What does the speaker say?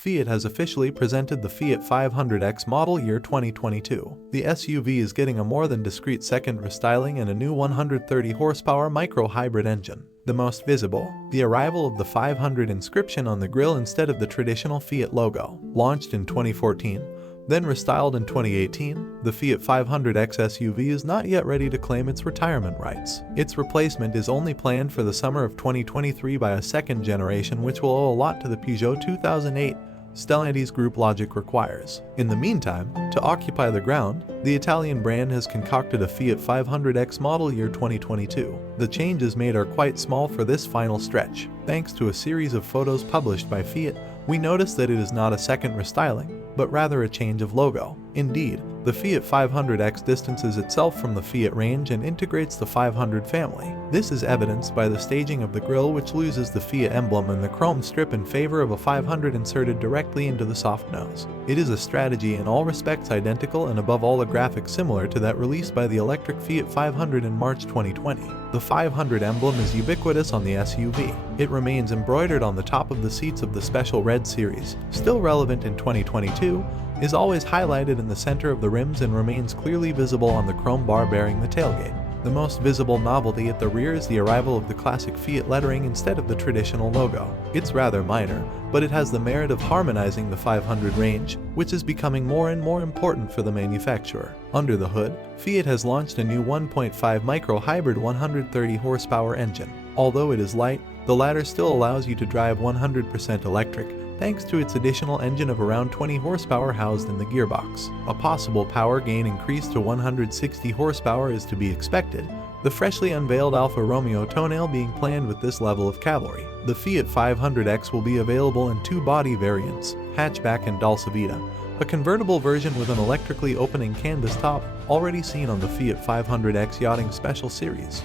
Fiat has officially presented the Fiat 500X model year 2022. The SUV is getting a more than discreet second restyling and a new 130 horsepower micro-hybrid engine. The most visible, the arrival of the 500 inscription on the grille instead of the traditional Fiat logo. Launched in 2014, then restyled in 2018, the Fiat 500X SUV is not yet ready to claim its retirement rights. Its replacement is only planned for the summer of 2023 by a second generation, which will owe a lot to the Peugeot 2008 Stellantis group logic requires. In the meantime, to occupy the ground, the Italian brand has concocted a Fiat 500X model year 2022. The changes made are quite small for this final stretch. Thanks to a series of photos published by Fiat, we notice that it is not a second restyling, but rather a change of logo. Indeed, the Fiat 500X distances itself from the Fiat range and integrates the 500 family. This is evidenced by the staging of the grille, which loses the Fiat emblem and the chrome strip in favor of a 500 inserted directly into the soft nose. It is a strategy in all respects identical and above all a graphic similar to that released by the electric Fiat 500 in March 2020. The 500 emblem is ubiquitous on the SUV. It remains embroidered on the top of the seats of the special red series. Still relevant in 2022, is always highlighted in the center of the rims and remains clearly visible on the chrome bar bearing the tailgate. The most visible novelty at the rear is the arrival of the classic Fiat lettering instead of the traditional logo. It's rather minor, but it has the merit of harmonizing the 500 range, which is becoming more and more important for the manufacturer. Under the hood, Fiat has launched a new 1.5 micro-hybrid 130 horsepower engine. Although it is light, the latter still allows you to drive 100% electric, thanks to its additional engine of around 20 horsepower housed in the gearbox. A possible power gain increase to 160 horsepower is to be expected, the freshly unveiled Alfa Romeo tonale being planned with this level of cavalry. The Fiat 500X will be available in two body variants, hatchback and Dolce Vita, a convertible version with an electrically opening canvas top, already seen on the Fiat 500X Yachting Special Series.